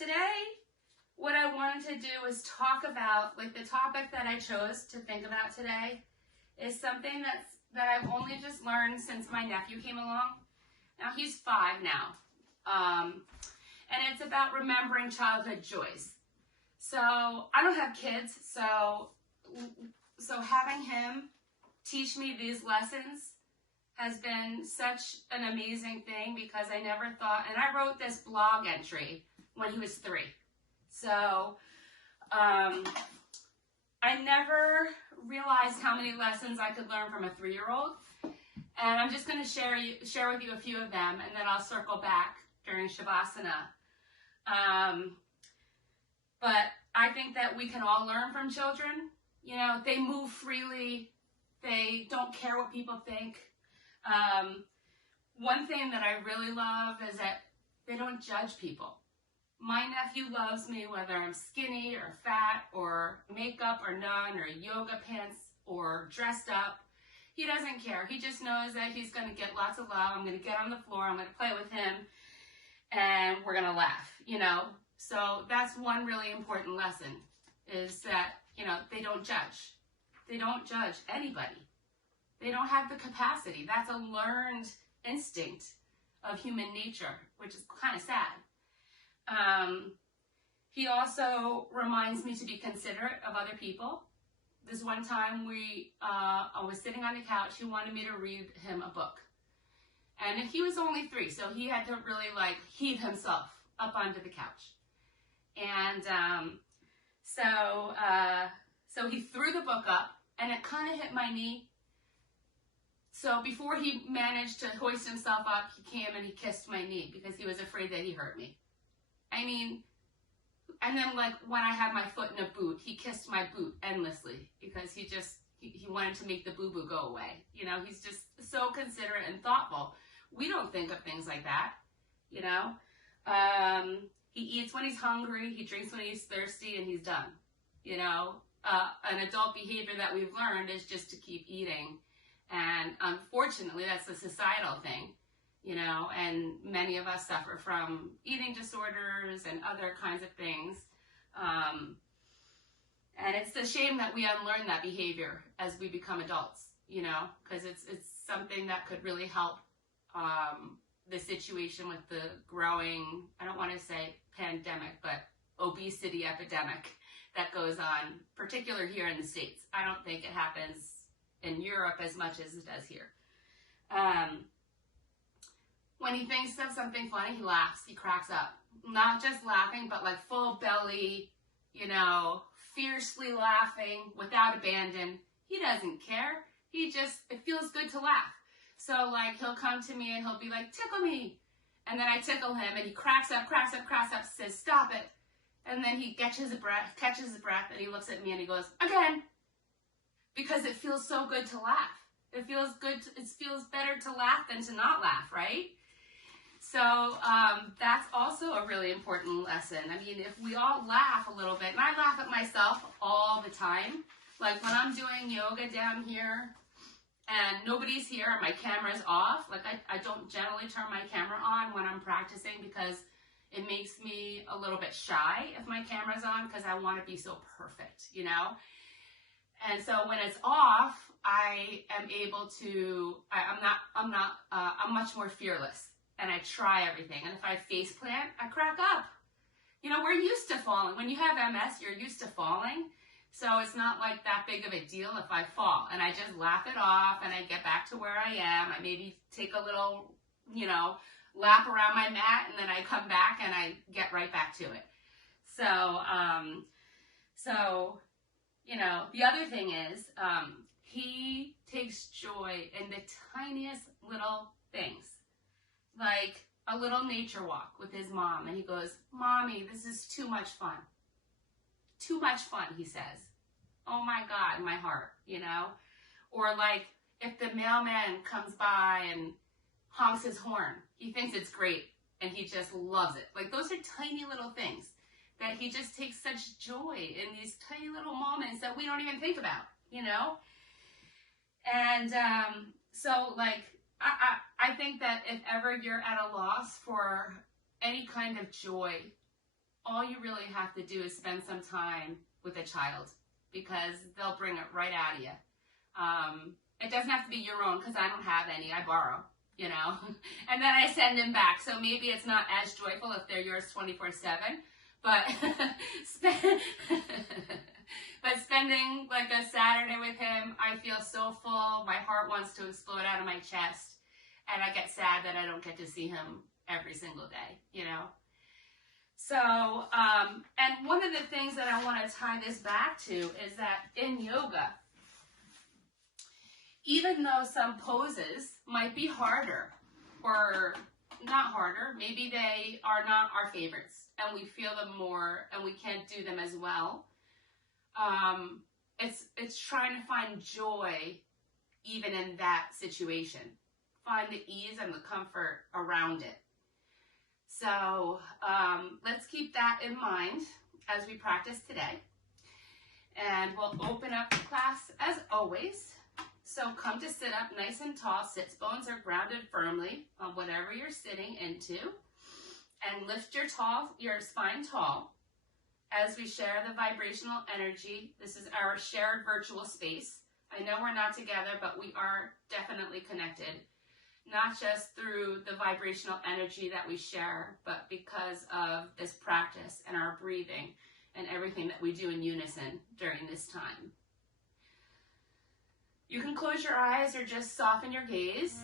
Today, what I wanted to do is talk about, like, the topic that I chose to think about today is something that I've only just learned since my nephew came along. Now, he's 5 now, and it's about remembering childhood joys. So, I don't have kids, so having him teach me these lessons has been such an amazing thing, because I never thought, and I wrote this blog entry when he was 3. So, I never realized how many lessons I could learn from a 3-year-old. And I'm just going to share with you a few of them, and then I'll circle back during Shavasana. But I think that we can all learn from children. You know, they move freely. They don't care what people think. One thing that I really love is that they don't judge people. My nephew loves me whether I'm skinny or fat or makeup or none or yoga pants or dressed up. He doesn't care. He just knows that he's going to get lots of love. I'm going to get on the floor. I'm going to play with him, and we're going to laugh, you know. So that's one really important lesson, is that, you know, they don't judge. They don't judge anybody. They don't have the capacity. That's a learned instinct of human nature, which is kind of sad. He also reminds me to be considerate of other people. This one time I was sitting on the couch. He wanted me to read him a book. And he was only 3, so he had to really heave himself up onto the couch. And so he threw the book up, and it kind of hit my knee. So before he managed to hoist himself up, he came and he kissed my knee because he was afraid that he hurt me. I mean, and then when I had my foot in a boot, he kissed my boot endlessly because he wanted to make the boo-boo go away. You know, he's just so considerate and thoughtful. We don't think of things like that, you know. He eats when he's hungry, he drinks when he's thirsty, and he's done. You know, an adult behavior that we've learned is just to keep eating. And unfortunately, that's a societal thing, you know, and many of us suffer from eating disorders and other kinds of things. And it's a shame that we unlearn that behavior as we become adults, you know, because it's something that could really help the situation with the growing, I don't want to say pandemic, but obesity epidemic that goes on, particularly here in the States. I don't think it happens in Europe as much as it does here. When he thinks of something funny, he laughs, he cracks up. Not just laughing, but full belly, you know, fiercely laughing without abandon. He doesn't care. It feels good to laugh. So he'll come to me and he'll be like, tickle me. And then I tickle him and he cracks up, says, stop it. And then he catches his breath, and he looks at me and he goes, again. Because it feels so good to laugh. It feels better to laugh than to not laugh, right? So that's also a really important lesson. I mean, if we all laugh a little bit, and I laugh at myself all the time. Like when I'm doing yoga down here and nobody's here and my camera's off, I don't generally turn my camera on when I'm practicing because it makes me a little bit shy if my camera's on, because I want to be so perfect, you know? And so when it's off, I am able to, I'm much more fearless, and I try everything. And if I face plant, I crack up. You know, we're used to falling. When you have MS, you're used to falling. So it's not that big of a deal if I fall, and I just laugh it off and I get back to where I am. I maybe take a little, you know, lap around my mat, and then I come back and I get right back to it. So, you know, the other thing is, he takes joy in the tiniest little things, like a little nature walk with his mom, and he goes, Mommy, this is too much fun. Too much fun, he says. Oh my God, in my heart, you know? Or if the mailman comes by and honks his horn, he thinks it's great, and he just loves it. Those are tiny little things that he just takes such joy in, these tiny little moments that we don't even think about, you know? And so I think that if ever you're at a loss for any kind of joy, all you really have to do is spend some time with a child, because they'll bring it right out of you. It doesn't have to be your own, because I don't have any. I borrow, you know, and then I send them back. So maybe it's not as joyful if they're yours 24/7, but but spending like a Saturday with him, I feel so full. My heart wants to explode out of my chest, and I get sad that I don't get to see him every single day, you know. So, and one of the things that I want to tie this back to is that in yoga, even though some poses might be harder, or not harder, maybe they are not our favorites and we feel them more and we can't do them as well, it's trying to find joy even in that situation. Find the ease and the comfort around it. So let's keep that in mind as we practice today. And we'll open up the class as always. So come to sit up nice and tall. Sits bones are grounded firmly on whatever you're sitting into. And lift your spine tall as we share the vibrational energy. This is our shared virtual space. I know we're not together, but we are definitely connected. Not just through the vibrational energy that we share, but because of this practice and our breathing and everything that we do in unison during this time. You can close your eyes or just soften your gaze.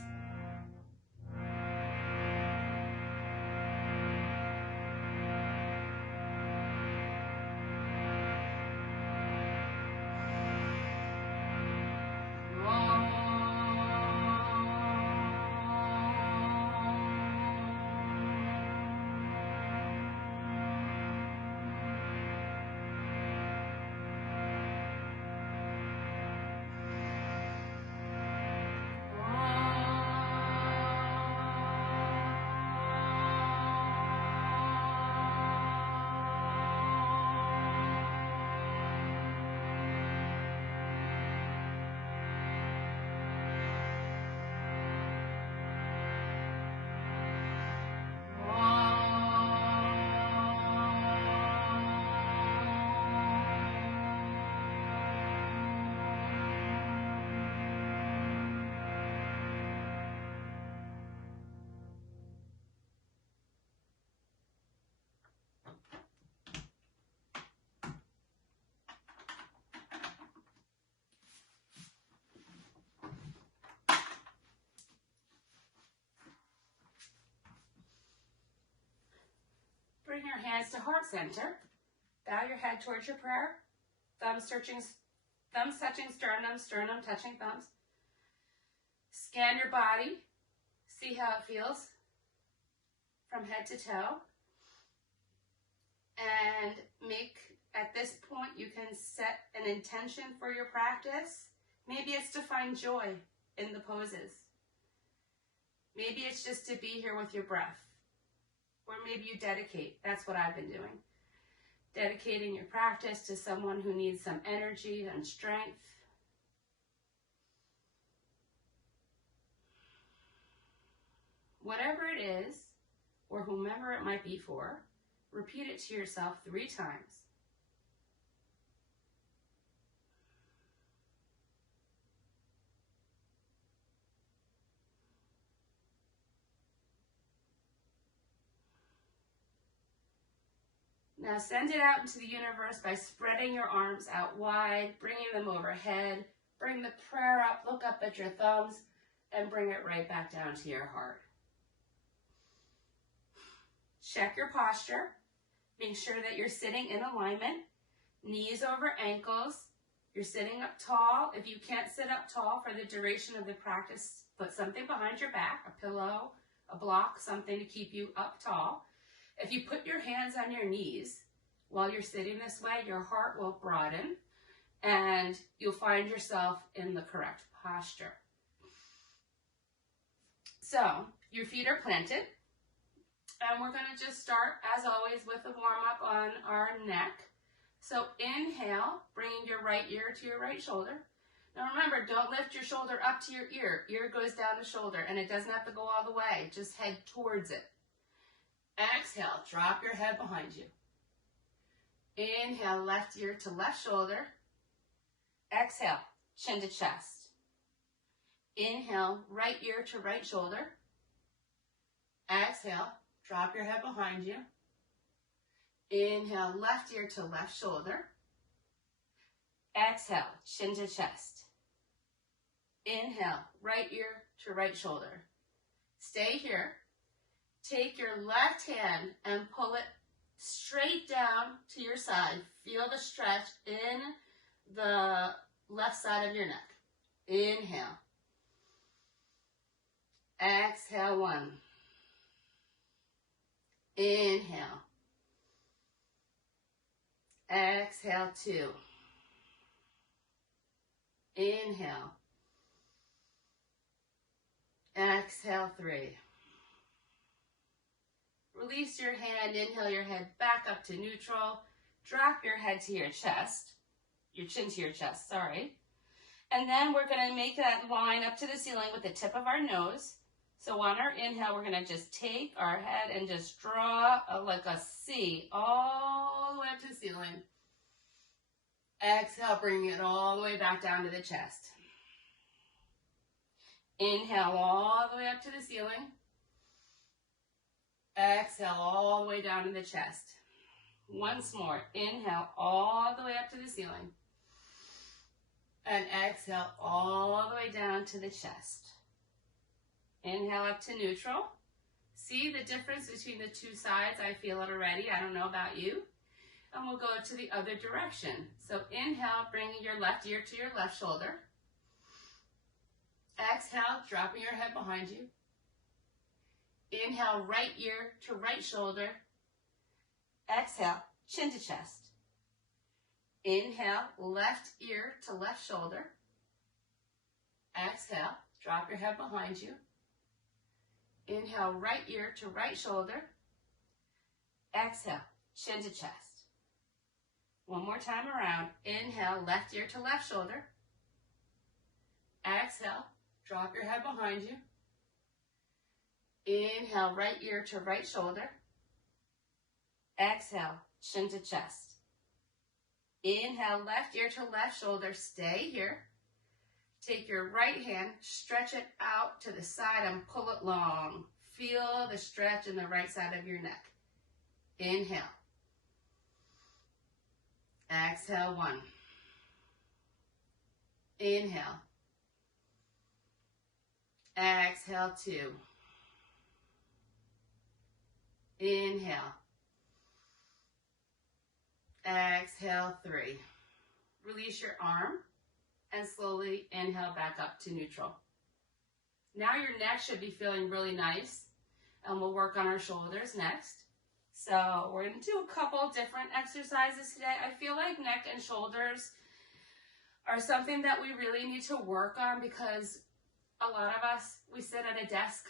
Bring your hands to heart center. Bow your head towards your prayer. Thumbs touching sternum, sternum touching thumbs. Scan your body. See how it feels from head to toe. And at this point, you can set an intention for your practice. Maybe it's to find joy in the poses. Maybe it's just to be here with your breath. Or maybe you dedicate. That's what I've been doing. Dedicating your practice to someone who needs some energy and strength. Whatever it is, or whomever it might be for, repeat it to yourself 3 times. Now send it out into the universe by spreading your arms out wide, bringing them overhead. Bring the prayer up, look up at your thumbs, and bring it right back down to your heart. Check your posture. Make sure that you're sitting in alignment, knees over ankles. You're sitting up tall. If you can't sit up tall for the duration of the practice, put something behind your back, a pillow, a block, something to keep you up tall. If you put your hands on your knees while you're sitting this way, your heart will broaden and you'll find yourself in the correct posture. So your feet are planted, and we're going to just start, as always, with a warm-up on our neck. So inhale, bringing your right ear to your right shoulder. Now remember, don't lift your shoulder up to your ear. Ear goes down the shoulder, and it doesn't have to go all the way. Just head towards it. Exhale, drop your head behind you. Inhale, left ear to left shoulder. Exhale, chin to chest. Inhale, right ear to right shoulder. Exhale, drop your head behind you. Inhale, left ear to left shoulder. Exhale, chin to chest. Inhale, right ear to right shoulder. Stay here. Take your left hand and pull it straight down to your side. Feel the stretch in the left side of your neck. Inhale. Exhale, 1. Inhale. Exhale, 2. Inhale. Exhale, 3. Release your hand, inhale your head back up to neutral. Drop your head to your chest, your chin to your chest, sorry. And then we're gonna make that line up to the ceiling with the tip of our nose. So on our inhale, we're gonna just take our head and just draw like a C all the way up to the ceiling. Exhale, bring it all the way back down to the chest. Inhale all the way up to the ceiling. Exhale all the way down to the chest. Once more, inhale all the way up to the ceiling. And exhale all the way down to the chest. Inhale up to neutral. See the difference between the two sides? I feel it already. I don't know about you. And we'll go to the other direction. So inhale, bringing your left ear to your left shoulder. Exhale, dropping your head behind you. Inhale, right ear to right shoulder. Exhale, chin to chest. Inhale, left ear to left shoulder. Exhale, drop your head behind you. Inhale, right ear to right shoulder. Exhale, chin to chest. One more time around. Inhale, left ear to left shoulder. Exhale, drop your head behind you. Inhale, right ear to right shoulder. Exhale, chin to chest. Inhale, left ear to left shoulder. Stay here. Take your right hand, stretch it out to the side and pull it long. Feel the stretch in the right side of your neck. Inhale. Exhale, 1. Inhale. Exhale, 2. Inhale. Exhale, 3. Release your arm and slowly inhale back up to neutral. Now your neck should be feeling really nice, and we'll work on our shoulders next. So we're going to do a couple different exercises today. I feel like neck and shoulders are something that we really need to work on because a lot of us, we sit at a desk,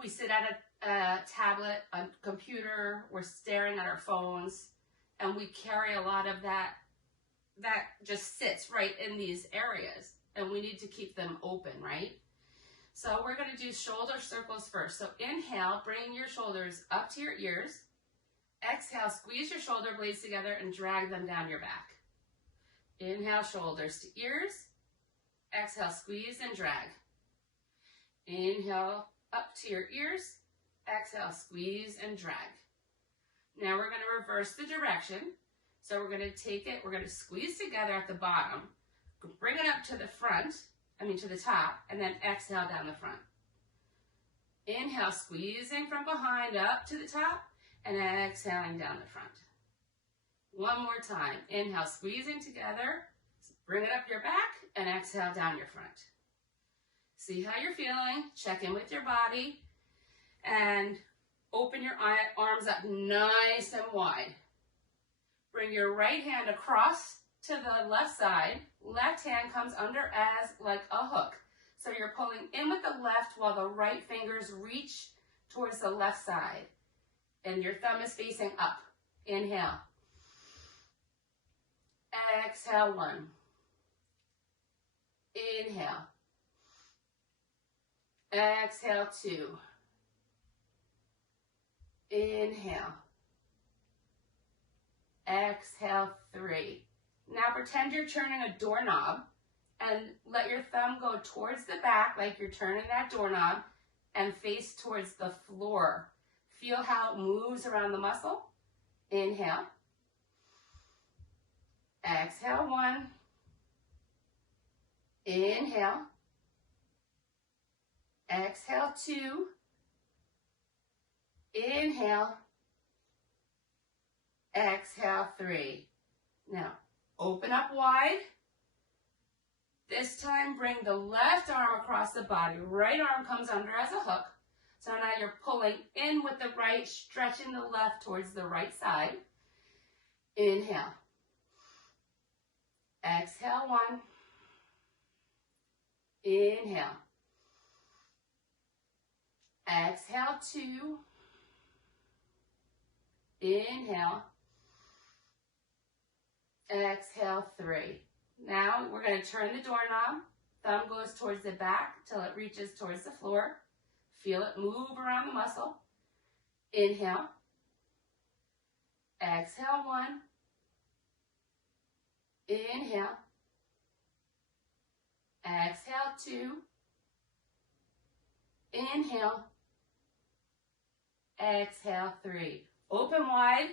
we sit at a tablet, a computer, we're staring at our phones, and we carry a lot of that just sits right in these areas, and we need to keep them open, right? So we're going to do shoulder circles first. So inhale, bring your shoulders up to your ears. Exhale, squeeze your shoulder blades together and drag them down your back. Inhale, shoulders to ears. Exhale, squeeze and drag. Inhale, up to your ears. Exhale, squeeze and drag. Now we're going to reverse the direction. So we're going to take it, we're going to squeeze together at the bottom, bring it up to the front, to the top, and then exhale down the front. Inhale, squeezing from behind up to the top, and exhaling down the front. One more time. Inhale, squeezing together, bring it up your back, and exhale down your front. See how you're feeling, check in with your body, and open your arms up nice and wide. Bring your right hand across to the left side. Left hand comes under as like a hook. So you're pulling in with the left while the right fingers reach towards the left side. And your thumb is facing up. Inhale. Exhale, 1. Inhale. Exhale, 2. Inhale. Exhale, 3. Now pretend you're turning a doorknob and let your thumb go towards the back like you're turning that doorknob and face towards the floor. Feel how it moves around the muscle. Inhale. Exhale, 1. Inhale. Exhale, 2. Inhale. Exhale, 3. Now, open up wide. This time, bring the left arm across the body. Right arm comes under as a hook. So now you're pulling in with the right, stretching the left towards the right side. Inhale. Exhale, 1. Inhale. Exhale, 2. Inhale. Exhale, 3. Now we're going to turn the doorknob. Thumb goes towards the back till it reaches towards the floor. Feel it move around the muscle. Inhale. Exhale, 1. Inhale. Exhale, 2. Inhale. Exhale, 3. Open wide.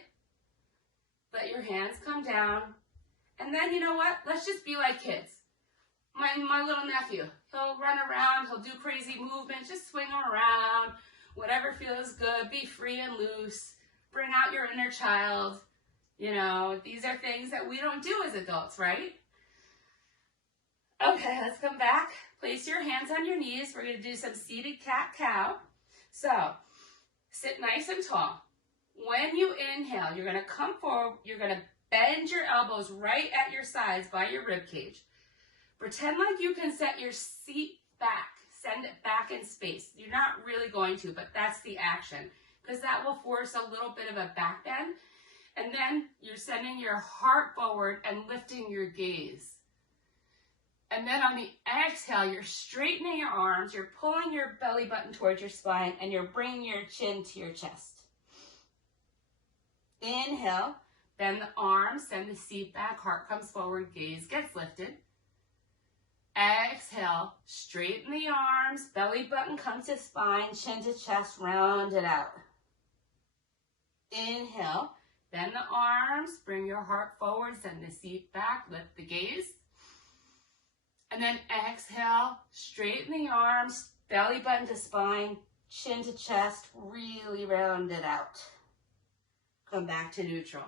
Let your hands come down. And then, you know what? Let's just be like kids. My little nephew, he'll run around, he'll do crazy movements, just swing him around, whatever feels good, be free and loose, bring out your inner child. You know, these are things that we don't do as adults, right? Okay, let's come back. Place your hands on your knees. We're going to do some seated cat-cow. So, sit nice and tall. When you inhale, you're going to come forward, you're going to bend your elbows right at your sides by your rib cage. Pretend like you can set your seat back. Send it back in space. You're not really going to, but that's the action, because that will force a little bit of a back bend. And then you're sending your heart forward and lifting your gaze. And then on the exhale, you're straightening your arms, you're pulling your belly button towards your spine, and you're bringing your chin to your chest. Inhale, bend the arms, send the seat back, heart comes forward, gaze gets lifted. Exhale, straighten the arms, belly button comes to spine, chin to chest, round it out. Inhale, bend the arms, bring your heart forward, send the seat back, lift the gaze. And then exhale, straighten the arms, belly button to spine, chin to chest, really round it out. Come back to neutral.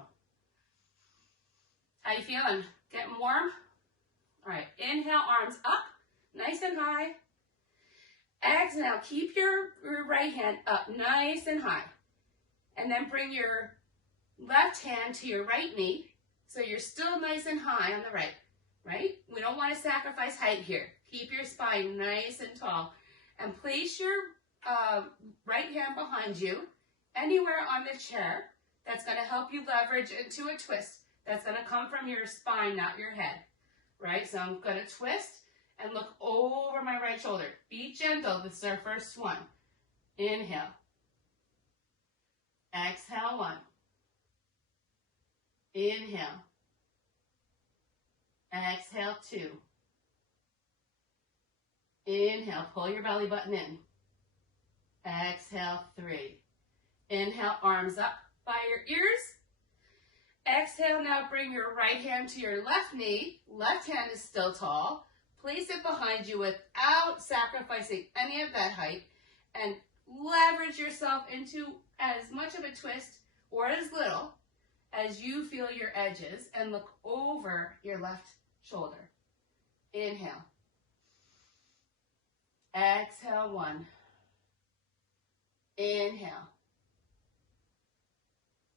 How you feeling? Getting warm? All right, inhale, arms up, nice and high. Exhale, keep your right hand up nice and high. And then bring your left hand to your right knee, so you're still nice and high on the right, right? We don't want to sacrifice height here. Keep your spine nice and tall. And place your right hand behind you, anywhere on the chair. That's going to help you leverage into a twist. That's going to come from your spine, not your head. Right? So I'm going to twist and look over my right shoulder. Be gentle. This is our first one. Inhale. Exhale, 1. Inhale. Exhale, 2. Inhale, pull your belly button in. Exhale, 3. Inhale, arms up by your ears. Exhale, now bring your right hand to your left knee. Left hand is still tall. Place it behind you without sacrificing any of that height. And leverage yourself into as much of a twist or as little as you feel your edges. And look over your left shoulder. Inhale. Exhale, 1. Inhale.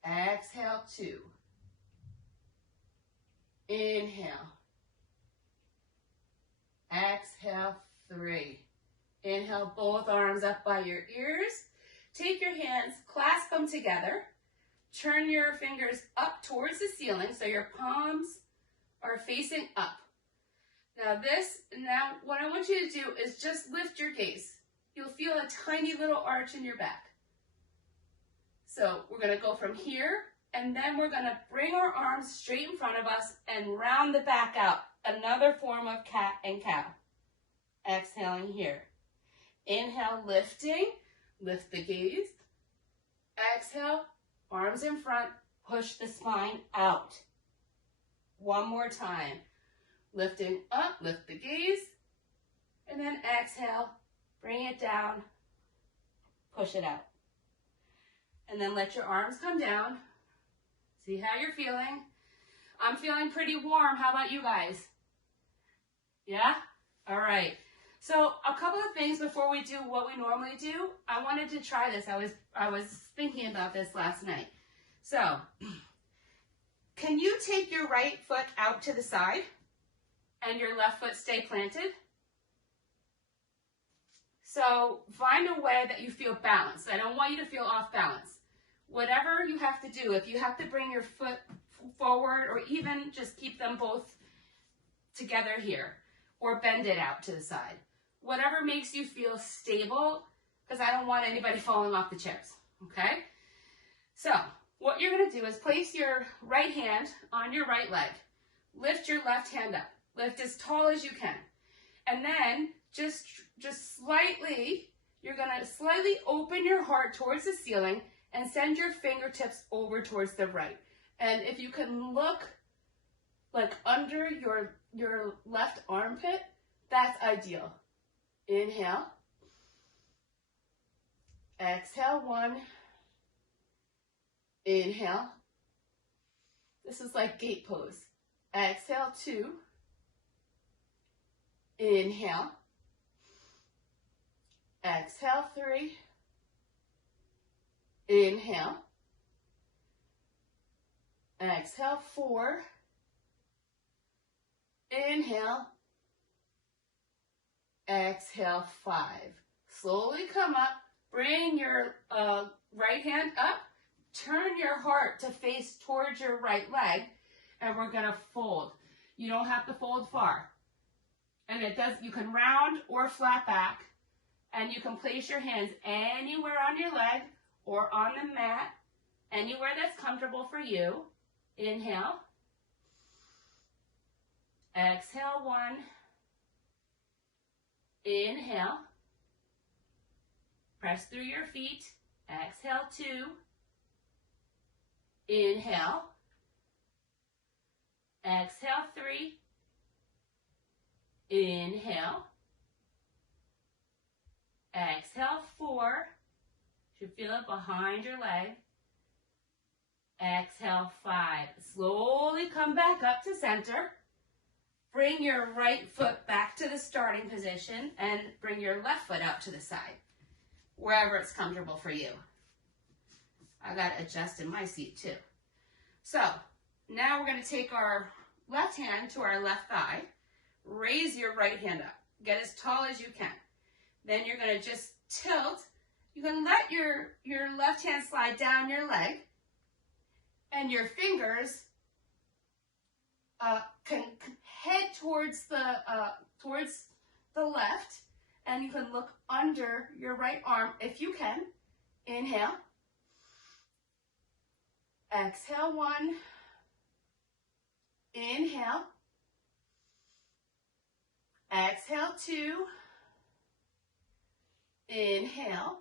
Exhale, 2. Inhale. Exhale, 3. Inhale, both arms up by your ears. Take your hands, clasp them together. Turn your fingers up towards the ceiling so your palms are facing up. Now what I want you to do is just lift your gaze. You'll feel a tiny little arch in your back. So we're going to go from here And then we're going to bring our arms straight in front of us and round the back out. Another form of cat and cow. Exhaling here. Inhale, lifting. Lift the gaze. Exhale, arms in front. Push the spine out. One more time. Lifting up, lift the gaze. And then exhale, bring it down. Push it out. And then let your arms come down. See how you're feeling. I'm feeling pretty warm. How about you guys? Yeah? All right. So a couple of things before we do what we normally do. I wanted to try this. I was thinking about this last night. So, can you take your right foot out to the side and your left foot stay planted? So find a way that you feel balanced. I don't want you to feel off balance. Whatever you have to do, if you have to bring your foot forward or even just keep them both together here or bend it out to the side. Whatever makes you feel stable, because I don't want anybody falling off the chairs, okay? So what you're going to do is place your right hand on your right leg. Lift your left hand up. Lift as tall as you can. And then just slightly, you're going to slightly open your heart towards the ceiling and send your fingertips over towards the right. And if you can look like under your left armpit, that's ideal. Inhale. Exhale, 1. Inhale. This is like gate pose. Exhale, 2. Inhale. Exhale, 3. Inhale. Exhale, 4. Inhale. Exhale, 5. Slowly come up. Bring your right hand up. Turn your heart to face towards your right leg. And we're going to fold. You don't have to fold far. And you can round or flat back. And you can place your hands anywhere on your leg or on the mat. Anywhere that's comfortable for you. Inhale. Exhale, 1. Inhale. Press through your feet. Exhale, 2. Inhale. Exhale, 3. Inhale. Exhale, 4. You should feel it behind your leg. Exhale, 5. Slowly come back up to center. Bring your right foot back to the starting position and bring your left foot out to the side, wherever it's comfortable for you. I got to adjust in my seat too. So now we're going to take our left hand to our left thigh. Raise your right hand up. Get as tall as you can. Then you're going to just tilt. You can let your left hand slide down your leg, and your fingers can head towards the left, and you can look under your right arm if you can. Inhale. Exhale, 1. Inhale. Exhale, 2. Inhale.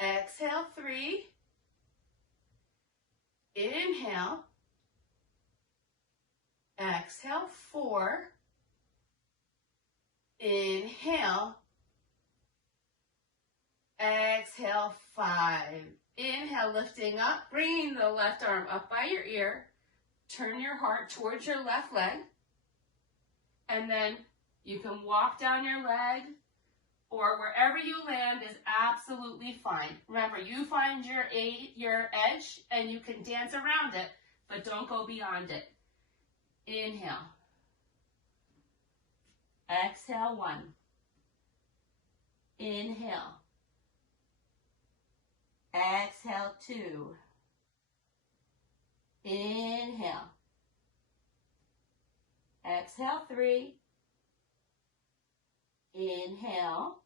Exhale, 3. Inhale. Exhale, 4. Inhale. Exhale, 5. Inhale, lifting up, bringing the left arm up by your ear. Turn your heart towards your left leg. And then you can walk down your leg, or wherever you land is absolutely fine. Remember, you find your edge and you can dance around it, but don't go beyond it. Inhale. Exhale, 1. Inhale. Exhale, 2. Inhale. Exhale, 3. Inhale.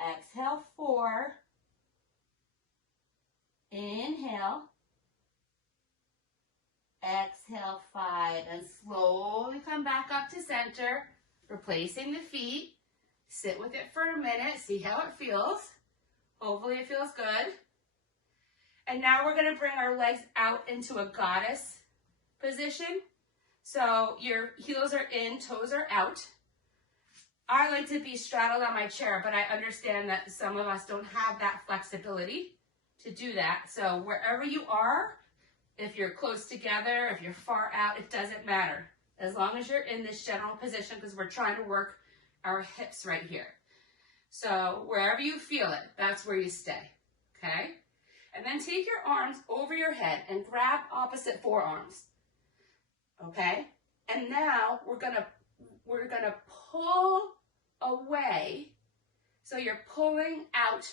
Exhale, 4. Inhale. Exhale, 5. And slowly come back up to center, replacing the feet. Sit with it for a minute, see how it feels. Hopefully it feels good. And now we're going to bring our legs out into a goddess position. So your heels are in, toes are out. I like to be straddled on my chair, but I understand that some of us don't have that flexibility to do that. So wherever you are, if you're close together, if you're far out, it doesn't matter. As long as you're in this general position, because we're trying to work our hips right here. So wherever you feel it, that's where you stay, okay? And then take your arms over your head and grab opposite forearms, okay? And now we're gonna pull away. So you're pulling out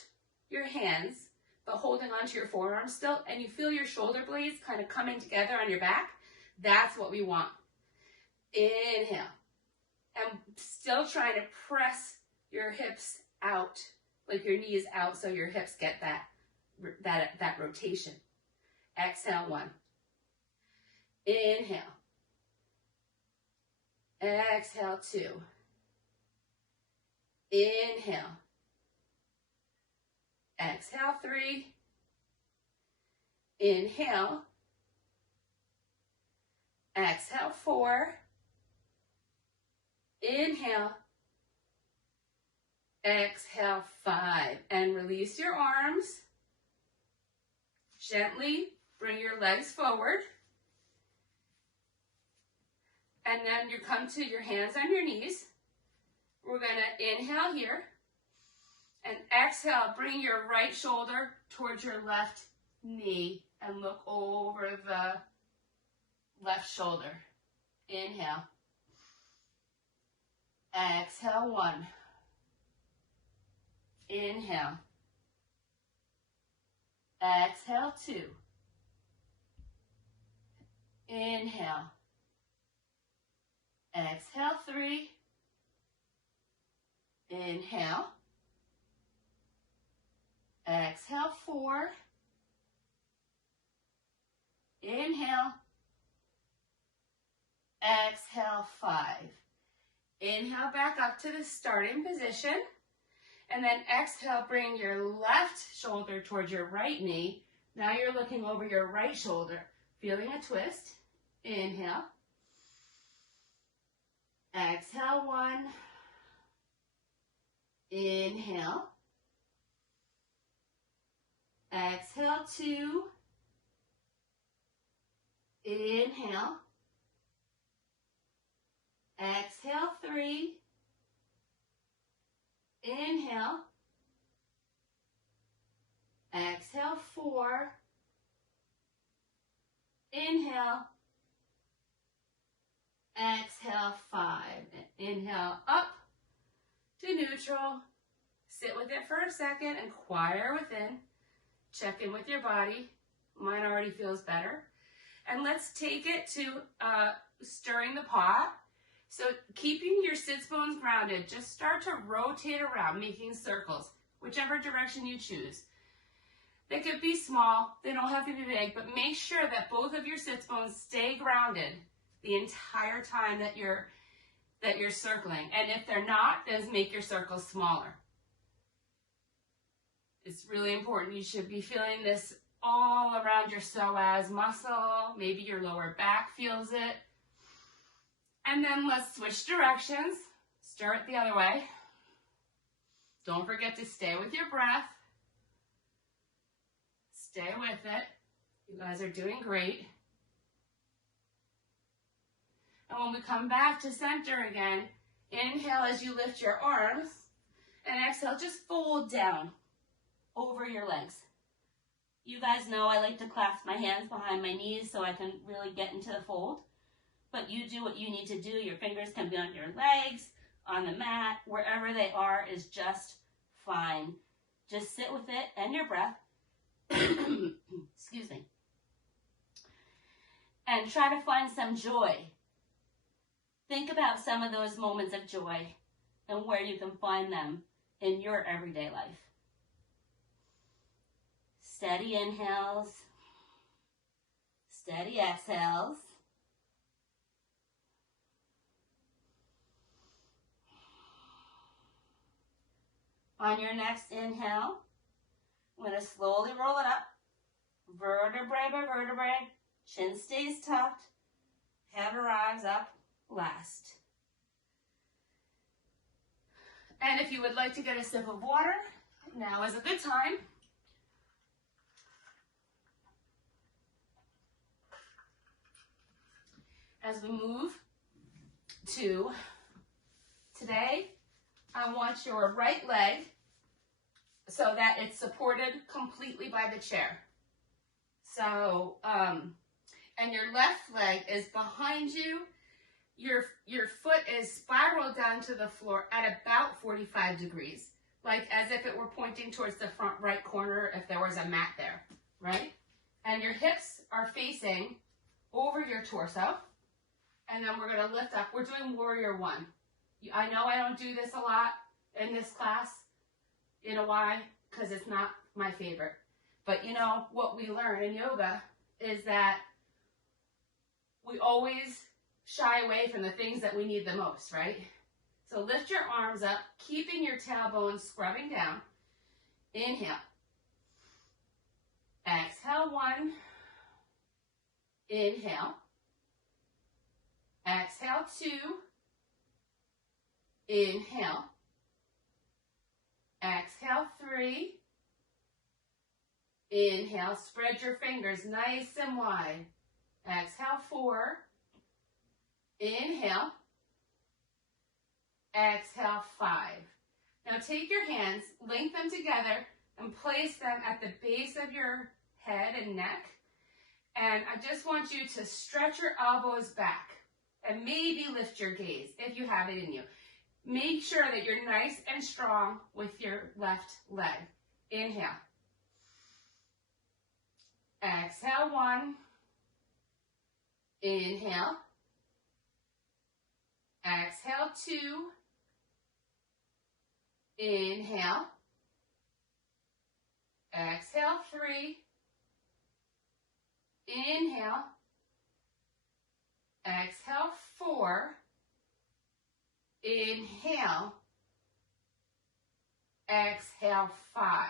your hands, but holding onto your forearms still, and you feel your shoulder blades kind of coming together on your back. That's what we want. Inhale. And still trying to press your hips out, like your knees out, so your hips get that rotation. Exhale, 1. Inhale. Exhale, 2. Inhale. Exhale, 3. Inhale. Exhale, 4. Inhale. Exhale, 5. And release your arms. Gently bring your legs forward. And then you come to your hands on your knees. We're going to inhale here. And exhale, bring your right shoulder towards your left knee and look over the left shoulder. Inhale. Exhale, 1. Inhale. Exhale, 2. Inhale. Exhale, 3. Inhale. Exhale, 4. Inhale. Exhale, 5. Inhale back up to the starting position. And then exhale, bring your left shoulder towards your right knee. Now you're looking over your right shoulder, feeling a twist. Inhale. Exhale, 1. Inhale. Exhale, 2. Inhale. Exhale, 3. Inhale. Exhale, 4. Inhale. Exhale, 5. Inhale up to neutral. Sit with it for a second, inquire within. Check in with your body. Mine already feels better. And let's take it to stirring the pot. So keeping your sits bones grounded, just start to rotate around, making circles, whichever direction you choose. They could be small, they don't have to be big, but make sure that both of your sits bones stay grounded the entire time that you're circling. And if they're not, then make your circles smaller. It's really important. You should be feeling this all around your psoas muscle. Maybe your lower back feels it. And then let's switch directions. Stir it the other way. Don't forget to stay with your breath. Stay with it. You guys are doing great. And when we come back to center again, inhale as you lift your arms, and exhale, just fold down over your legs. You guys know I like to clasp my hands behind my knees so I can really get into the fold. But you do what you need to do. Your fingers can be on your legs, on the mat, wherever they are is just fine. Just sit with it and your breath. Excuse me. And try to find some joy. Think about some of those moments of joy and where you can find them in your everyday life. Steady inhales, steady exhales. On your next inhale, I'm going to slowly roll it up, vertebrae by vertebrae, chin stays tucked, head arrives up last. And if you would like to get a sip of water, now is a good time. As we move to today, I want your right leg so that it's supported completely by the chair. So, and your left leg is behind you. Your foot is spiraled down to the floor at about 45 degrees, like as if it were pointing towards the front right corner if there was a mat there, right? And your hips are facing over your torso. And then we're going to lift up. We're doing Warrior One. I know I don't do this a lot in this class. You know why? Because it's not my favorite. But you know, what we learn in yoga is that we always shy away from the things that we need the most, right? So lift your arms up, keeping your tailbone scrubbing down. Inhale. Exhale, 1. Inhale. Exhale, 2. Inhale. Exhale, 3. Inhale, spread your fingers nice and wide. Exhale, 4. Inhale. Exhale, 5. Now take your hands, link them together, and place them at the base of your head and neck. And I just want you to stretch your elbows back and maybe lift your gaze if you have it in you. Make sure that you're nice and strong with your left leg. Inhale. Exhale, 1. Inhale. Exhale, 2. Inhale. Exhale, 3. Inhale. Exhale, 4. Inhale. Exhale, 5.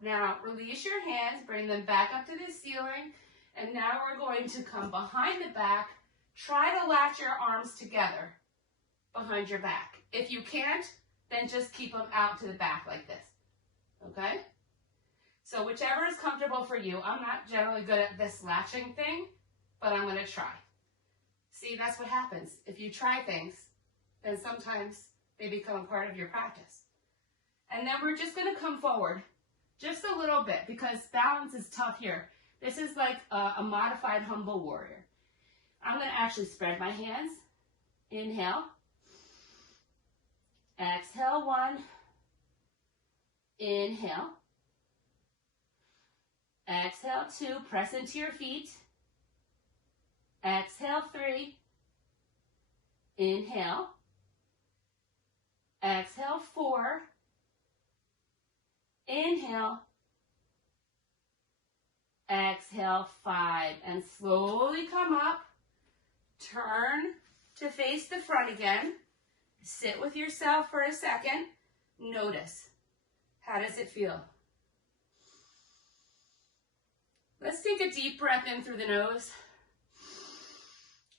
Now release your hands, bring them back up to the ceiling, and now we're going to come behind the back. Try to latch your arms together behind your back. If you can't, then just keep them out to the back like this, okay? So whichever is comfortable for you. I'm not generally good at this latching thing, but I'm going to try. See, that's what happens. If you try things, then sometimes they become a part of your practice. And then we're just going to come forward just a little bit because balance is tough here. This is like a modified humble warrior. I'm going to actually spread my hands. Inhale. Exhale, 1. Inhale. Exhale, 2. Press into your feet. Exhale, 3. Inhale. Exhale, 4. Inhale. Exhale, 5. And slowly come up. Turn to face the front again. Sit with yourself for a second. Notice. How does it feel? Let's take a deep breath in through the nose.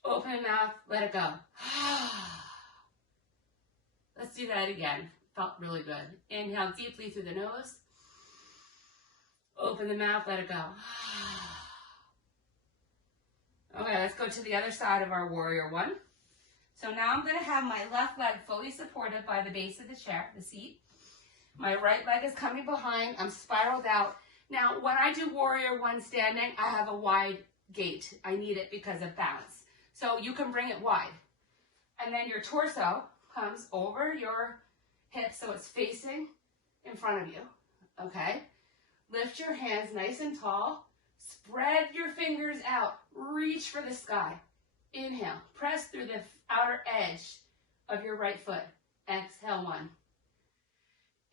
Open the mouth, let it go. Let's do that again. Felt really good. Inhale deeply through the nose. Open the mouth, let it go. Okay, let's go to the other side of our Warrior One. So now I'm going to have my left leg fully supported by the base of the chair, the seat. My right leg is coming behind. I'm spiraled out. Now, when I do Warrior One standing, I have a wide gait. I need it because of balance. So you can bring it wide. And then your torso comes over your hips so it's facing in front of you. Okay? Lift your hands nice and tall. Spread your fingers out. Reach for the sky. Inhale. Press through the outer edge of your right foot. Exhale, 1.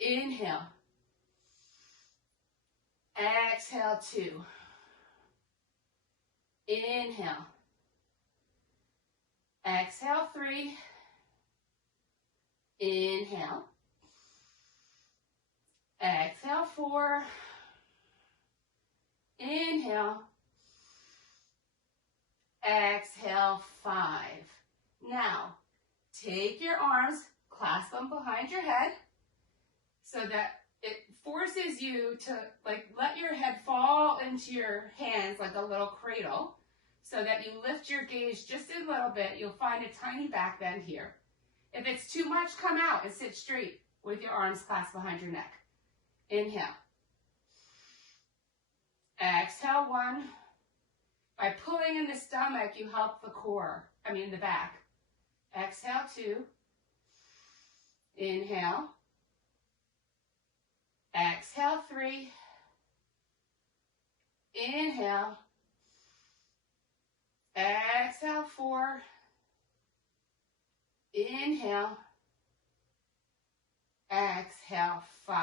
Inhale. Exhale, 2. Inhale. Exhale, 3. Inhale. Exhale, 4. Inhale. Exhale, 5. Now, take your arms, clasp them behind your head so that it forces you to let your head fall into your hands like a little cradle so that you lift your gaze just a little bit. You'll find a tiny back bend here. If it's too much, come out and sit straight with your arms clasped behind your neck. Inhale. Exhale, 1. By pulling in the stomach, you help the back. Exhale, 2. Inhale. Exhale, 3. Inhale. Exhale, 4. Inhale. Exhale, 5.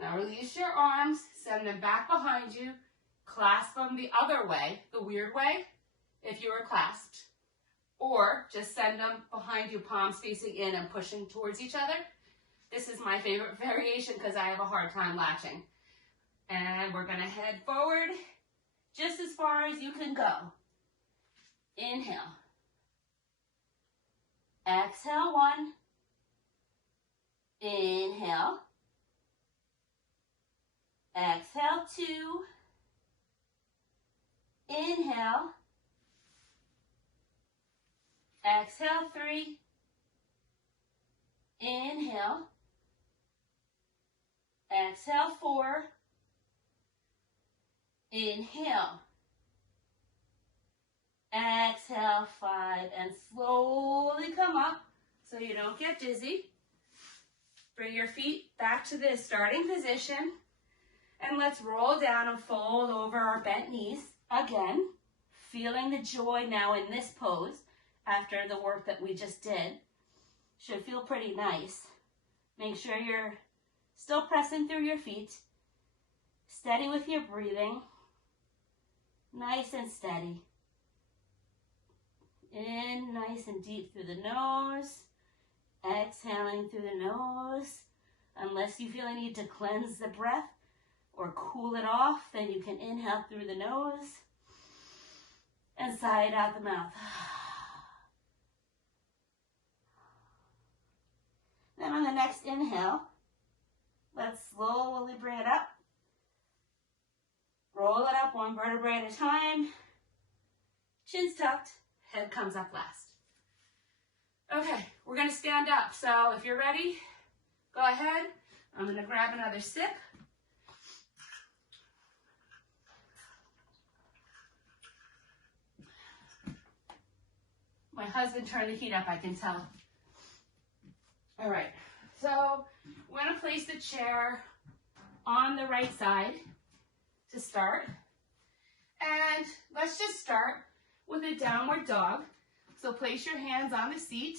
Now release your arms, send them back behind you, clasp them the other way, the weird way, if you were clasped. Or just send them behind you, palms facing in and pushing towards each other. This is my favorite variation because I have a hard time latching. And we're going to head forward just as far as you can go. Inhale. Exhale, 1. Inhale. Exhale, 2. Inhale. Exhale, 3. Inhale. Exhale, 4. Inhale. Exhale, 5. And slowly come up so you don't get dizzy. Bring your feet back to the starting position. And let's roll down and fold over our bent knees again. Feeling the joy now in this pose after the work that we just did. Should feel pretty nice. Make sure you're still pressing through your feet. Steady with your breathing. Nice and steady. In nice and deep through the nose. Exhaling through the nose. Unless you feel a need to cleanse the breath or cool it off, then you can inhale through the nose and sigh it out the mouth. Then on the next inhale, let's slowly bring it up. Roll it up 1 vertebrae at a time. Chin's tucked, head comes up last. Okay, we're going to stand up. So if you're ready, go ahead. I'm going to grab another sip. My husband turned the heat up, I can tell. All right, so we're going to place the chair on the right side to start. And let's just start with a downward dog. So place your hands on the seat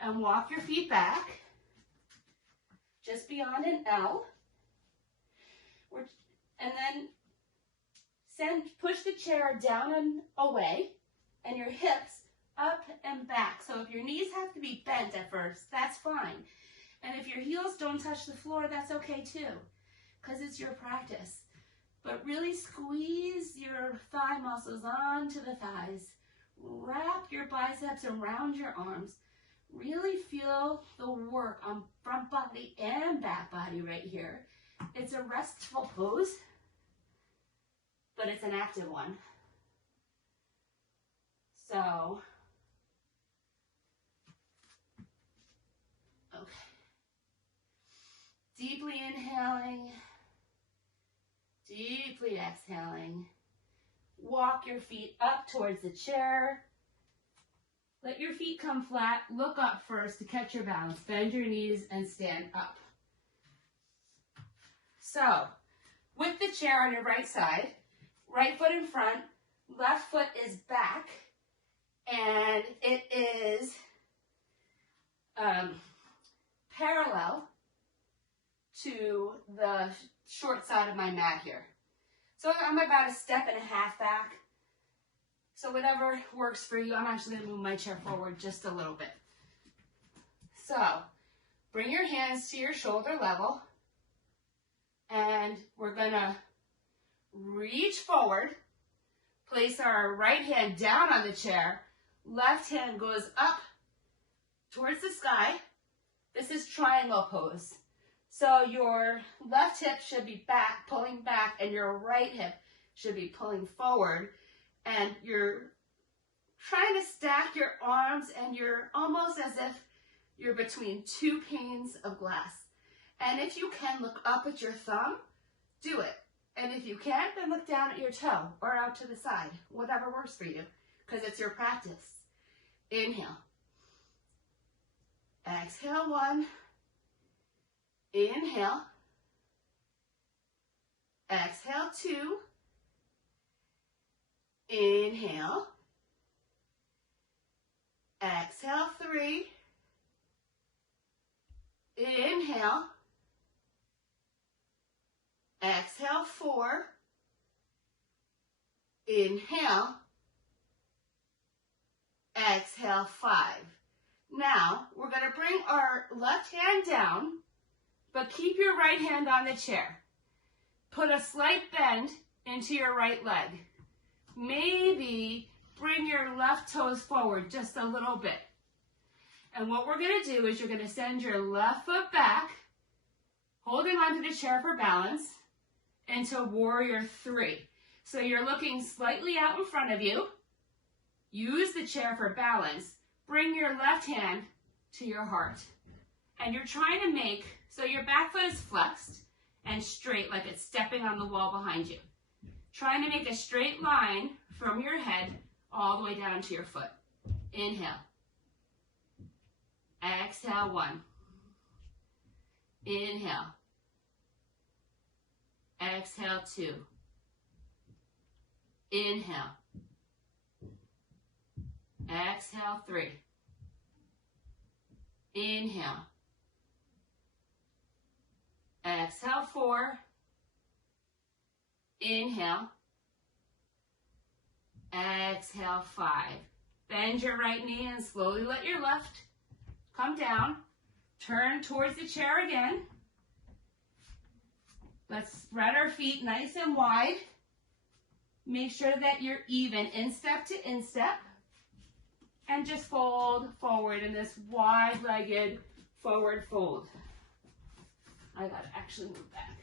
and walk your feet back just beyond an L. And then push the chair down and away and your hips up and back. So if your knees have to be bent at first, that's fine. And if your heels don't touch the floor, that's okay too, because it's your practice. But really squeeze your thigh muscles onto the thighs. Wrap your biceps around your arms. Really feel the work on front body and back body right here. It's a restful pose, but it's an active one. So, okay. Deeply inhaling, deeply exhaling. Walk your feet up towards the chair. Let your feet come flat. Look up first to catch your balance. Bend your knees and stand up. So, with the chair on your right side, right foot in front, left foot is back, and it is parallel to the short side of my mat here. So I'm about a step and a half back. So whatever works for you. I'm actually going to move my chair forward just a little bit. So bring your hands to your shoulder level. And we're going to reach forward. Place our right hand down on the chair. Left hand goes up towards the sky. This is triangle pose. So your left hip should be back, pulling back, and your right hip should be pulling forward. And you're trying to stack your arms, and you're almost as if you're between two panes of glass. And if you can, look up at your thumb, do it. And if you can't, then look down at your toe or out to the side, whatever works for you, because it's your practice. Inhale. Exhale, 1. Inhale. Exhale, 2. Inhale. Exhale, 3. Inhale. Exhale, 4. Inhale. Exhale, 5. Now, we're going to bring our left hand down, but keep your right hand on the chair. Put a slight bend into your right leg. Maybe bring your left toes forward just a little bit. And what we're going to do is you're going to send your left foot back, holding onto the chair for balance, into warrior 3. So you're looking slightly out in front of you. Use the chair for balance. Bring your left hand to your heart. And you're trying to make, so your back foot is flexed and straight like it's stepping on the wall behind you. Trying to make a straight line from your head all the way down to your foot. Inhale. Exhale, 1. Inhale. Exhale, 2. Inhale. Exhale, 3. Inhale. Exhale, 4. Inhale. Exhale, 5. Bend your right knee and slowly let your left come down. Turn towards the chair again. Let's spread our feet nice and wide. Make sure that you're even instep to instep. And just fold forward in this wide-legged forward fold. I gotta actually move back.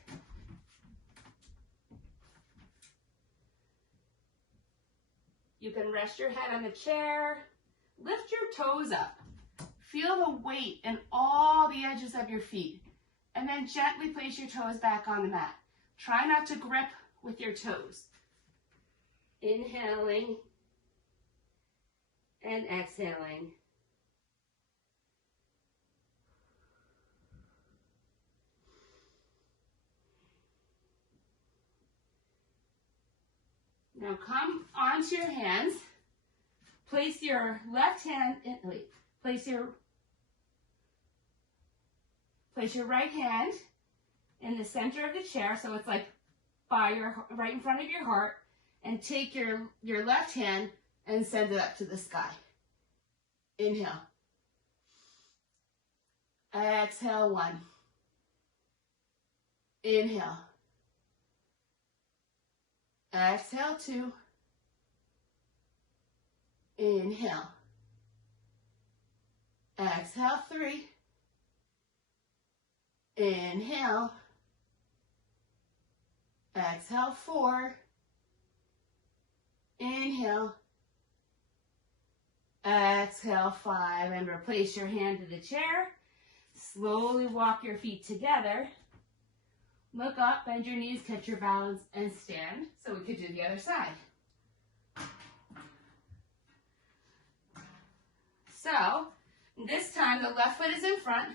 You can rest your head on the chair. Lift your toes up. Feel the weight in all the edges of your feet. And then gently place your toes back on the mat. Try not to grip with your toes. Inhaling and exhaling. Now come onto your hands. Place your left hand in, place your right hand in the center of the chair, so it's like by your right in front of your heart, and take your left hand and send it up to the sky. Inhale. Exhale, 1. Inhale. Exhale, 2. Inhale. Exhale, 3. Inhale. Exhale, 4. Inhale. Exhale, 5. And replace your hand to the chair. Slowly walk your feet together. Look up, bend your knees, catch your balance, and stand. So we could do the other side. So, this time the left foot is in front.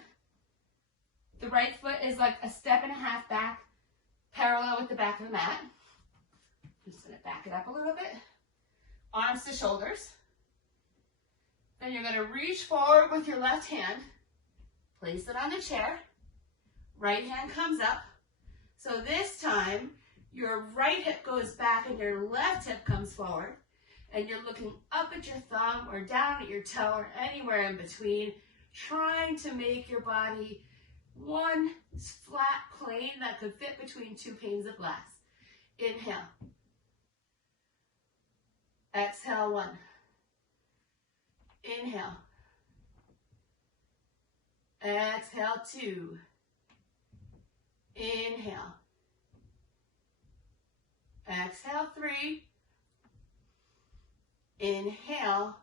The right foot is like a step and a half back, parallel with the back of the mat. I'm just going to back it up a little bit. Arms to shoulders. Then you're going to reach forward with your left hand. Place it on the chair. Right hand comes up. So this time, your right hip goes back and your left hip comes forward. And you're looking up at your thumb or down at your toe or anywhere in between, trying to make your body one flat plane that could fit between two panes of glass. Inhale. Exhale, one. Inhale. Exhale, two. Inhale. Exhale, three. Inhale.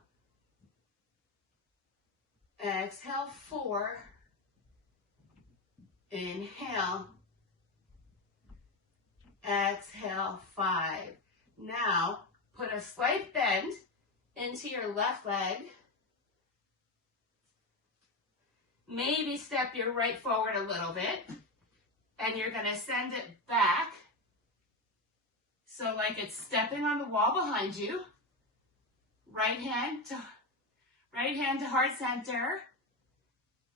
Exhale, four. Inhale. Exhale, five. Now, put a slight bend into your left leg. Maybe step your right forward a little bit. And you're going to send it back. So like it's stepping on the wall behind you. Right hand to heart center.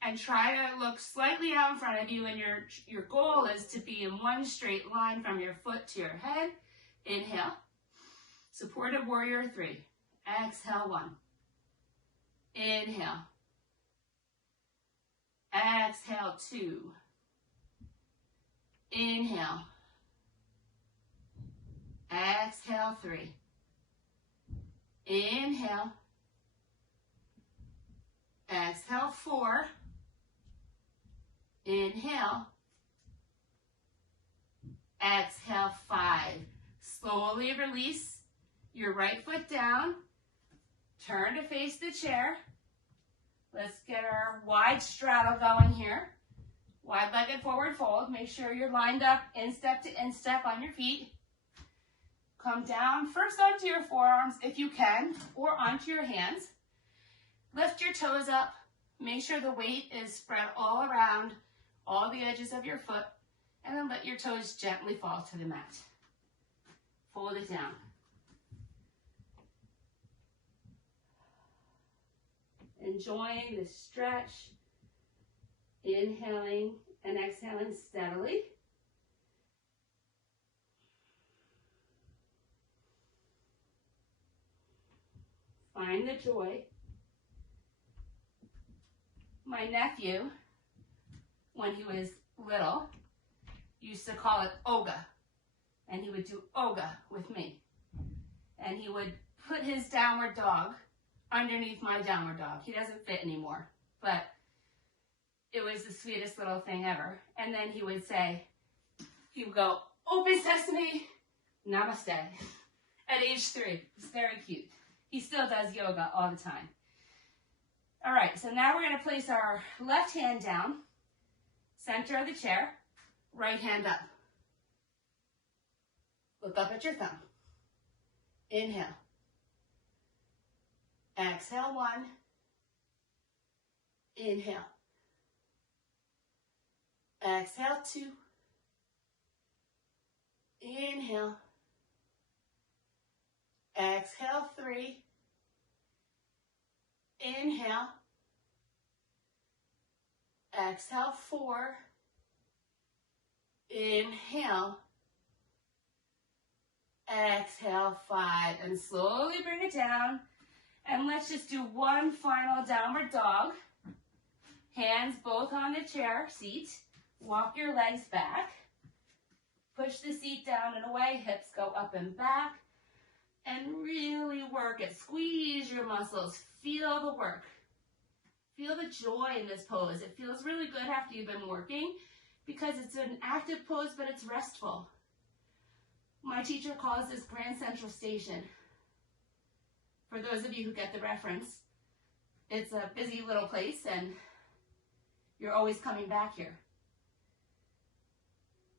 And try to look slightly out in front of you. And your goal is to be in one straight line from your foot to your head. Inhale. Supported warrior three. Exhale, one. Inhale. Exhale, two. Inhale. Exhale, three. Inhale. Exhale, four. Inhale. Exhale, five. Slowly release your right foot down. Turn to face the chair. Let's get our wide straddle going here. Wide-legged forward fold. Make sure you're lined up instep to instep on your feet. Come down first onto your forearms if you can, or onto your hands. Lift your toes up. Make sure the weight is spread all around all the edges of your foot, and then let your toes gently fall to the mat. Fold it down. Enjoying the stretch, inhaling and exhaling steadily. Find the joy. My nephew, when he was little, used to call it Oga, and he would do Oga with me. And he would put his downward dog underneath my downward dog. He doesn't fit anymore, but it was the sweetest little thing ever. And then he would say, he would go, open sesame, namaste, at age 3. It's very cute. He still does yoga all the time. All right, so now we're going to place our left hand down, center of the chair, right hand up. Look up at your thumb. Inhale. Exhale, one. Inhale. Exhale, two. Inhale. Exhale, three. Inhale. Exhale, four. Inhale. Exhale, five. And slowly bring it down. And let's just do one final downward dog. Hands both on the chair seat. Walk your legs back. Push the seat down and away. Hips go up and back. And really work it. Squeeze your muscles. Feel the work. Feel the joy in this pose. It feels really good after you've been working because it's an active pose, but it's restful. My teacher calls this Grand Central Station. For those of you who get the reference, it's a busy little place and you're always coming back here.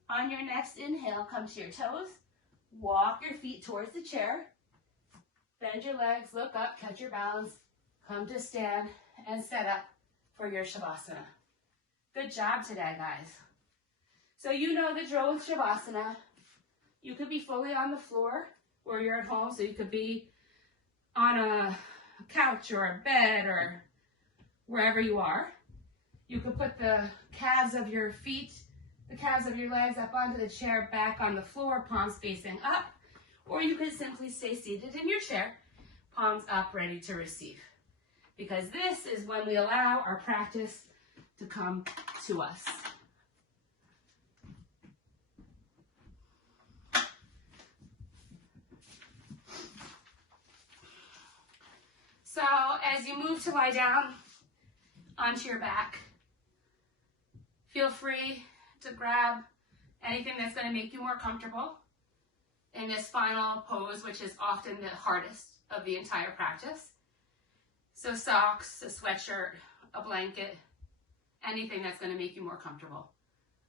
On your next inhale, come to your toes. Walk your feet towards the chair. Bend your legs, look up, catch your balance. Come to stand and set up for your Shavasana. Good job today, guys. So you know the drill with Shavasana. You could be fully on the floor or you're at home, so you could be on a couch or a bed or wherever you are. You could put the calves of your feet the calves of your legs up onto the chair, back on the floor, palms facing up. Or you could simply stay seated in your chair, palms up, ready to receive. Because this is when we allow our practice to come to us. So as you move to lie down onto your back, feel free to grab anything that's going to make you more comfortable in this final pose, which is often the hardest of the entire practice. So socks, a sweatshirt, a blanket, anything that's going to make you more comfortable.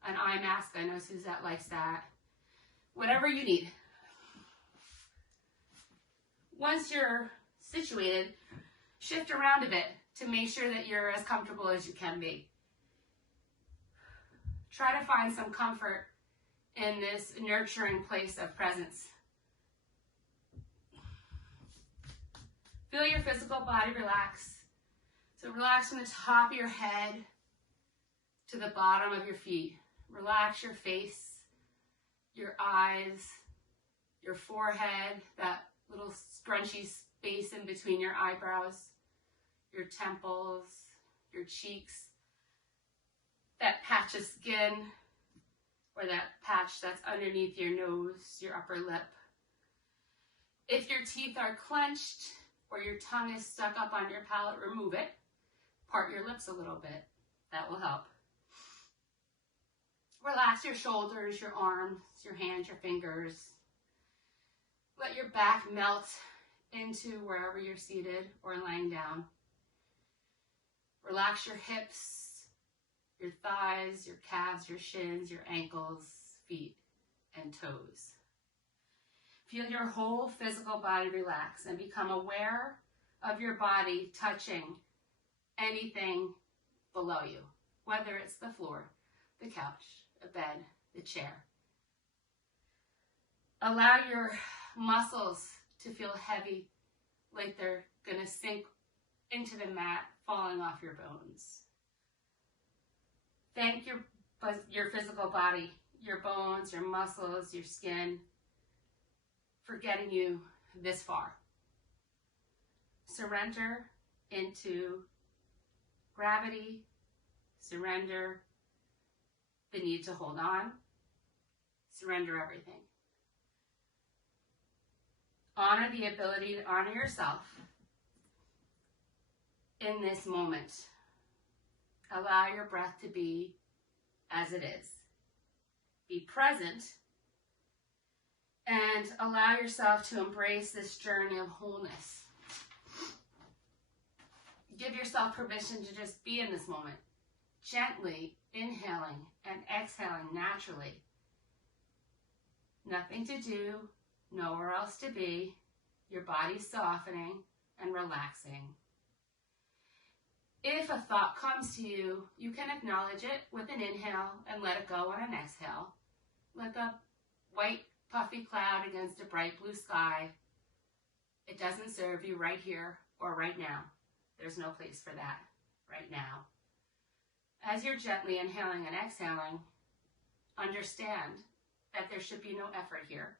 An eye mask, I know Suzette likes that. Whatever you need. Once you're situated, shift around a bit to make sure that you're as comfortable as you can be. Try to find some comfort in this nurturing place of presence. Feel your physical body relax. So relax from the top of your head to the bottom of your feet. Relax your face, your eyes, your forehead, that little scrunchy space in between your eyebrows, your temples, your cheeks, that patch of skin, or that patch that's underneath your nose, your upper lip. If your teeth are clenched or your tongue is stuck up on your palate, remove it. Part your lips a little bit. That will help. Relax your shoulders, your arms, your hands, your fingers. Let your back melt into wherever you're seated or lying down. Relax your hips, your thighs, your calves, your shins, your ankles, feet, and toes. Feel your whole physical body relax and become aware of your body touching anything below you, whether it's the floor, the couch, a bed, the chair. Allow your muscles to feel heavy, like they're going to sink into the mat, falling off your bones. Thank your physical body, your bones, your muscles, your skin, for getting you this far. Surrender into gravity. Surrender the need to hold on. Surrender everything. Honor the ability to honor yourself in this moment. Allow your breath to be as it is. Be present and allow yourself to embrace this journey of wholeness. Give yourself permission to just be in this moment, gently inhaling and exhaling naturally. Nothing to do, nowhere else to be. Your body's softening and relaxing. If a thought comes to you, you can acknowledge it with an inhale and let it go on an exhale. Like a white puffy cloud against a bright blue sky. It doesn't serve you right here or right now. There's no place for that right now. As you're gently inhaling and exhaling, understand that there should be no effort here.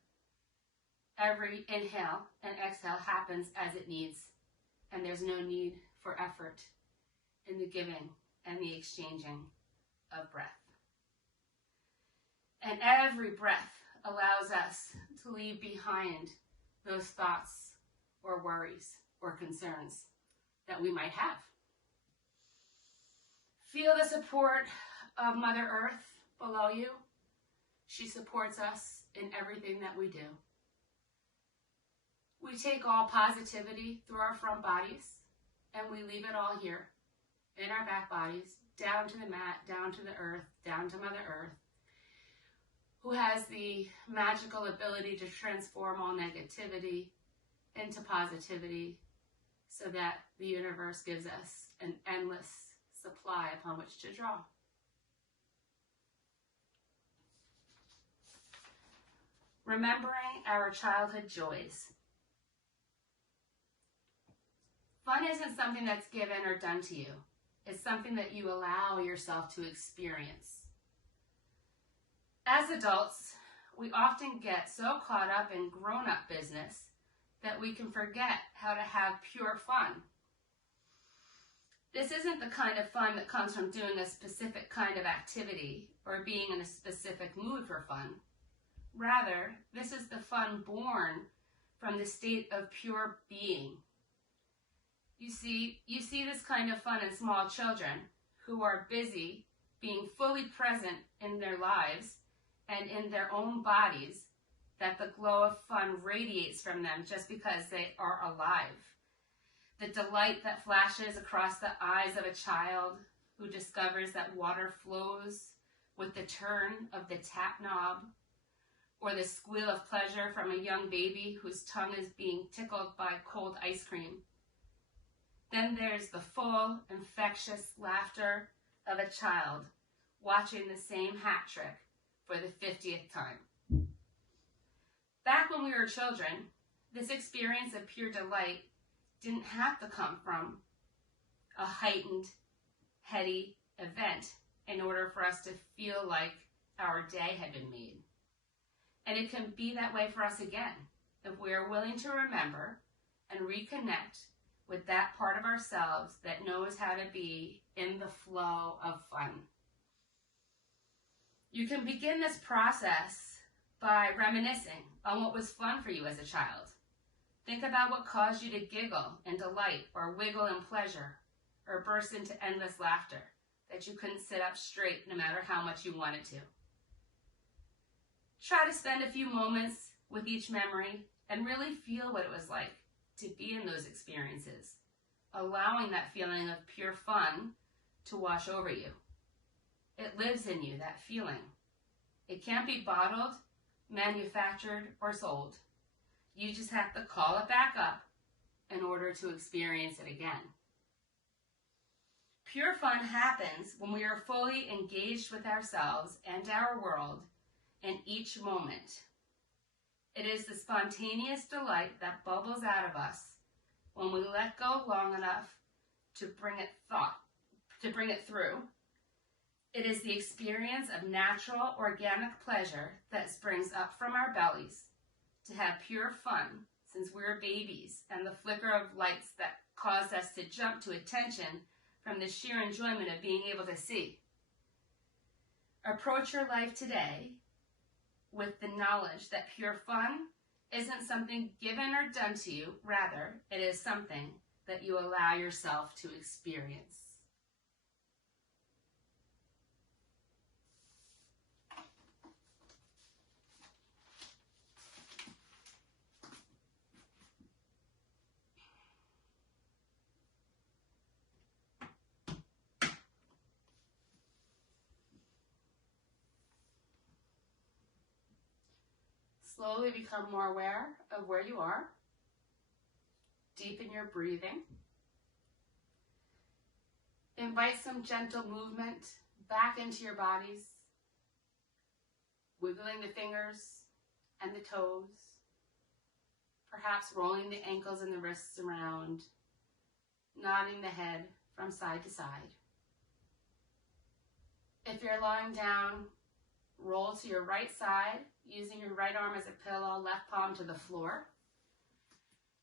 Every inhale and exhale happens as it needs, and there's no need for effort in the giving and the exchanging of breath. And every breath allows us to leave behind those thoughts or worries or concerns that we might have. Feel the support of Mother Earth below you. She supports us in everything that we do. We take all positivity through our front bodies and we leave it all here in our back bodies, down to the mat, down to the earth, down to Mother Earth, who has the magical ability to transform all negativity into positivity so that the universe gives us an endless supply upon which to draw. Remembering our childhood joys. Fun isn't something that's given or done to you. It's something that you allow yourself to experience. As adults, we often get so caught up in grown-up business that we can forget how to have pure fun. This isn't the kind of fun that comes from doing a specific kind of activity or being in a specific mood for fun. Rather, this is the fun born from the state of pure being. You see this kind of fun in small children who are busy being fully present in their lives and in their own bodies, that the glow of fun radiates from them just because they are alive. The delight that flashes across the eyes of a child who discovers that water flows with the turn of the tap knob, or the squeal of pleasure from a young baby whose tongue is being tickled by cold ice cream. Then there's the full, infectious laughter of a child watching the same hat trick for the 50th time. Back when we were children, this experience of pure delight didn't have to come from a heightened, heady event in order for us to feel like our day had been made. And it can be that way for us again if we are willing to remember and reconnect with that part of ourselves that knows how to be in the flow of fun. You can begin this process by reminiscing on what was fun for you as a child. Think about what caused you to giggle in delight or wiggle in pleasure or burst into endless laughter that you couldn't sit up straight no matter how much you wanted to. Try to spend a few moments with each memory and really feel what it was like to be in those experiences, allowing that feeling of pure fun to wash over you. It lives in you, that feeling. It can't be bottled, manufactured, or sold. You just have to call it back up in order to experience it again. Pure fun happens when we are fully engaged with ourselves and our world in each moment. It is the spontaneous delight that bubbles out of us when we let go long enough to bring it through. It is the experience of natural, organic pleasure that springs up from our bellies to have pure fun since we're babies, and the flicker of lights that caused us to jump to attention from the sheer enjoyment of being able to see. Approach your life today with the knowledge that pure fun isn't something given or done to you. Rather, it is something that you allow yourself to experience. Slowly become more aware of where you are. Deepen your breathing. Invite some gentle movement back into your bodies, wiggling the fingers and the toes, perhaps rolling the ankles and the wrists around, nodding the head from side to side. If you're lying down, roll to your right side, using your right arm as a pillow, left palm to the floor.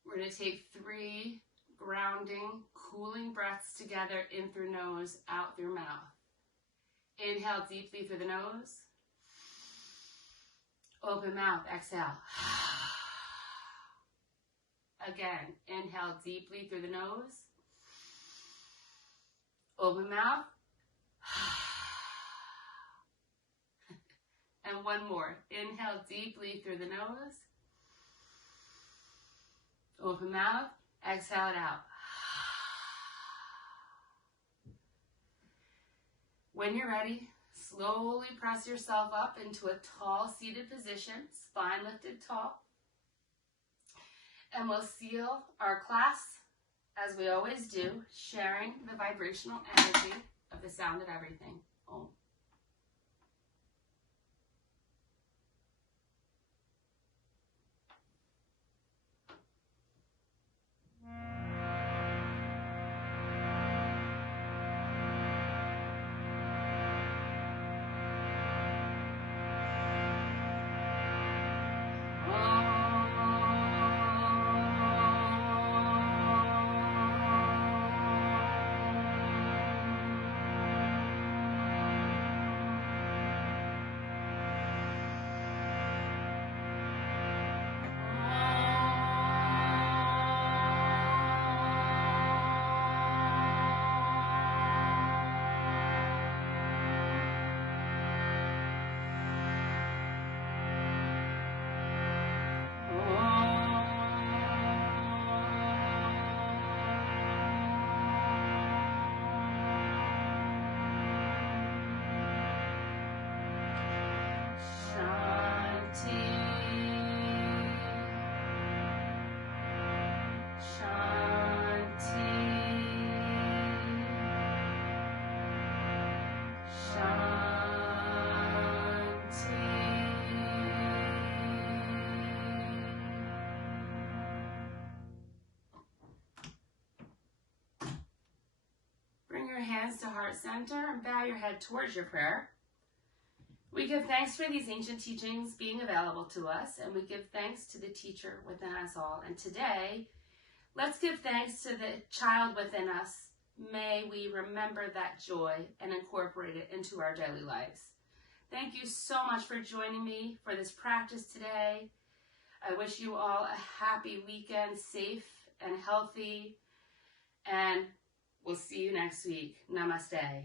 We're going to take 3 grounding, cooling breaths together, in through nose, out through mouth. Inhale deeply through the nose. Open mouth, exhale. Again, inhale deeply through the nose. Open mouth. And one more. Inhale deeply through the nose. Open mouth. Exhale it out. When you're ready, slowly press yourself up into a tall seated position, spine lifted tall. And we'll seal our class, as we always do, sharing the vibrational energy of the sound of everything. Om. hands to heart center and bow your head towards your prayer. We give thanks for these ancient teachings being available to us, and we give thanks to the teacher within us all. And today, let's give thanks to the child within us. May we remember that joy and incorporate it into our daily lives. Thank you so much for joining me for this practice today. I wish you all a happy weekend, safe and healthy, and we'll see you next week. Namaste.